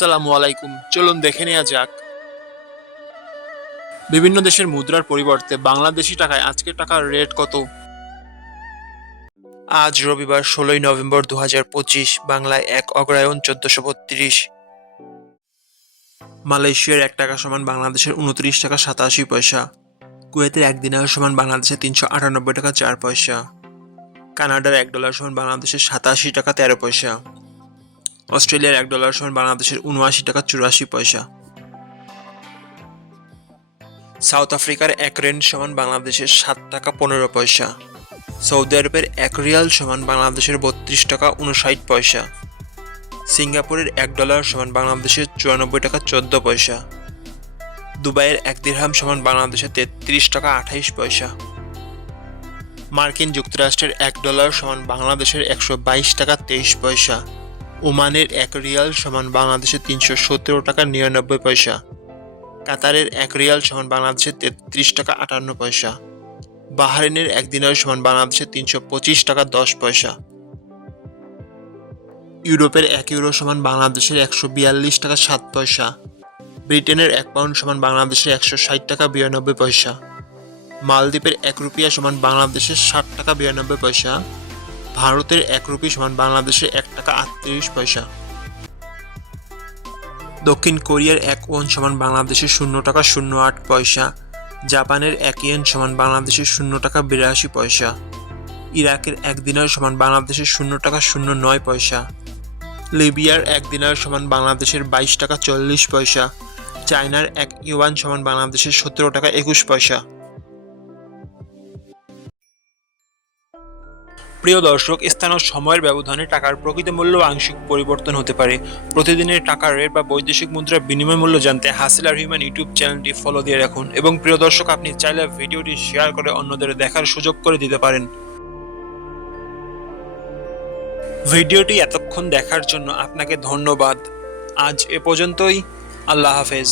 আসসালামু আলাইকুম। চলুন দেখে নেওয়া যাক। বিভিন্ন দেশের মুদ্রার পরিবর্তে বাংলাদেশি টাকায় আজকের টাকার রেট কত? আজ রবিবার ষোলোই নভেম্বর দু হাজার পঁচিশ, বাংলায় এক অগ্রায়ণ চোদ্দশো বত্রিশ। মালয়েশিয়ার এক টাকা সমান বাংলাদেশের উনত্রিশ টাকা সাতাশি পয়সা। কুয়েতের এক দিনার সমান বাংলাদেশের তিনশো আটানব্বই টাকা চার পয়সা। কানাডার এক ডলার সমান বাংলাদেশের সাতাশি টাকা তেরো পয়সা। অস্ট্রেলিয়ার এক ডলার সমান বাংলাদেশের উনআশি টাকা চুরাশি পয়সা। সাউথ আফ্রিকার এক রেন সমান বাংলাদেশের সাত টাকা পনেরো পয়সা। সৌদি আরবের এক রিয়াল সমান বাংলাদেশের বত্রিশ টাকা উনষাট পয়সা। সিঙ্গাপুরের এক ডলার সমান বাংলাদেশের চুরানব্বই টাকা চোদ্দ পয়সা। দুবাইয়ের এক দিরহাম সমান বাংলাদেশের তেত্রিশ টাকা আঠাইশ পয়সা। মার্কিন যুক্তরাষ্ট্রের এক ডলার সমান বাংলাদেশের একশো বাইশ টাকা তেইশ পয়সা। ওমানের এক রিয়াল সমান বাংলাদেশের তিনশো সতেরো টাকা নিরানব্বই পয়সা। কাতারের এক রিয়াল সমান বাংলাদেশের তেত্রিশ টাকা আটান্ন পয়সা। বাহারিনের এক দিনার সমান বাংলাদেশের তিনশো পঁচিশ টাকা দশ পয়সা। ইউরোপের এক ইউরো সমান বাংলাদেশের একশো বিয়াল্লিশ টাকা সাত পয়সা। ব্রিটেনের এক পাউন্ড সমান বাংলাদেশের একশো ষাট টাকা বিরানব্বই পয়সা। মালদ্বীপের এক রুপিয়া সমান বাংলাদেশের ষাট টাকা বিরানব্বই পয়সা। ভারতের এক রুপি সমান বাংলাদেশের এক টাকা আটত্রিশ পয়সা। দক্ষিণ কোরিয়ার এক ওন সমান বাংলাদেশের শূন্য টাকা শূন্য আট পয়সা। জাপানের এক ইয়েন সমান বাংলাদেশের শূন্য টাকা বিরাশি পয়সা। ইরাকের এক দিনার সমান বাংলাদেশের শূন্য টাকা শূন্য নয় পয়সা। লিবিয়ার এক দিনার সমান বাংলাদেশের বাইশ টাকা চল্লিশ পয়সা। চায়নার এক ইউয়ান সমান বাংলাদেশের সতেরো টাকা একুশ পয়সা। প্রিয় দর্শক স্থান ও সময়ের ব্যবধানে টাকার প্রকৃত মূল্য আংশিক পরিবর্তন হতে পারে। প্রতিদিনের টাকার রেট বা বৈদেশিক মুদ্রার বিনিময় মূল্য জানতে হাসিল আর হিউম্যান ইউটিউব চ্যানেলটি ফলো দিয়ে রাখুন এবং প্রিয় দর্শক, আপনি চাইলে ভিডিওটি শেয়ার করে অন্যদের দেখার সুযোগ করে দিতে পারেন। ভিডিওটি এতক্ষণ দেখার জন্য আপনাকে ধন্যবাদ। আজ এ পর্যন্তই। আল্লাহ হাফেজ।